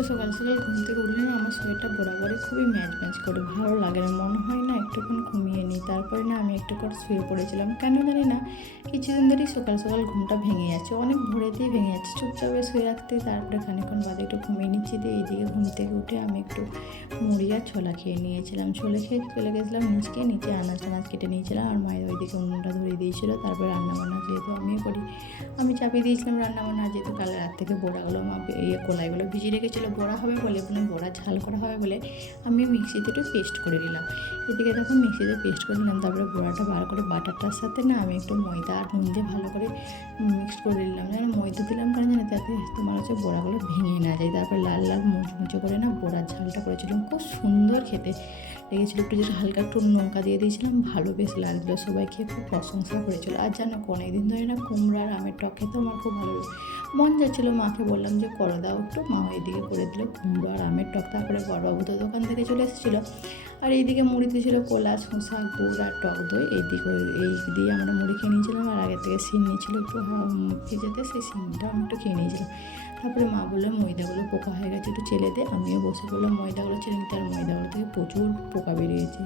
তো সকাল সকাল ঘুম থেকে উঠলে না আমার শরীরটা বরাবরই খুবই ম্যাজ ম্যাজ করে, ভালো লাগে না, মনে হয় না একটুক্ষণ ঘুমিয়ে নিই। তারপরে না আমি একটু করে শুয়ে পড়েছিলাম, কেন জানি না কিছুদিন ধরেই সকাল সকাল ঘুমটা ভেঙে যাচ্ছে, অনেক ভোরেতেই ভেঙে যাচ্ছে। চুপচাপে শুয়ে রাখতে তারপরে খানিকক্ষণ বাদে একটু ঘুমিয়ে নিচ্ছি। দিয়ে এইদিকে ঘুম থেকে উঠে আমি একটু মুড়ি আর ছোলা খেয়ে নিয়েছিলাম। ছোলা খেয়ে চলে গেছিলাম নিচে আনাজ টানাজ কেটে নিয়েছিলাম, আর মায়ের ওইদিকে উনুনটা ধরিয়ে দিয়েছিলো। তারপরে রান্নাবান্না যেহেতু আমিও করি, আমি চাপিয়ে দিয়েছিলাম রান্নাবান্না। যেহেতু কাল রাত থেকে বড়াগুলো মা কলাইগুলো ভিজিয়ে রেখেছিলো বড়া হবে বলে, মানে বড়া ঝাল করা হবে বলে আমি মিক্সিতে একটু পেস্ট করে নিলাম। এদিকে তখন মিক্সিতে পেস্ট করে নিলাম, তারপরে বড়াটা বার করে বাটারটার সাথে না আমি একটু ময়দা আর নুন দিয়ে ভালো করে মিক্স করে নিলাম। যেন ময়দা দিলাম কেন জানি, তাতে তোমার হচ্ছে বড়াগুলো ভেঙে না যায়। তারপরে লাল লাল মুচমুচে করে না বড়ার ঝালটা করেছিলাম, খুব সুন্দর খেতে লেগেছিলো। একটু যেটা হালকা একটু লঙ্কা দিয়ে দিয়েছিলাম, ভালো বেশ লাগছিলো। সবাই খেয়ে খুব প্রশংসা করেছিলো। আর জানো অনেকদিন ধরে না কুমড়ো আর আমের টক খেতে আমার খুব ভালো মন যাচ্ছিলো। মাকে বললাম যে করে দাও একটু, মা এদিকে করে দিল কুমড়ো আর আমের টক। তারপরে বড়বাবু তো দোকান থেকে চলে এসেছিলো, আর এইদিকে মুড়িতে ছিল কলা, শসা, গুড় আর টক দই। এই দিয়ে আমরা মুড়ি খেয়ে নিয়েছিলাম। আর আগের থেকে সিম নিয়েছিল একটু ভেজেতে, সেই সিমটা আমি একটু খেয়ে নিয়েছিলাম। তারপরে মা বললো ময়দাগুলো পোকা হয়ে গেছে, একটু চেলে দে। আমিও বসে পড়লাম ময়দাগুলো চেলে নিতে, আর ময়দাগুলো থেকে প্রচুর পোকা বেরিয়েছে।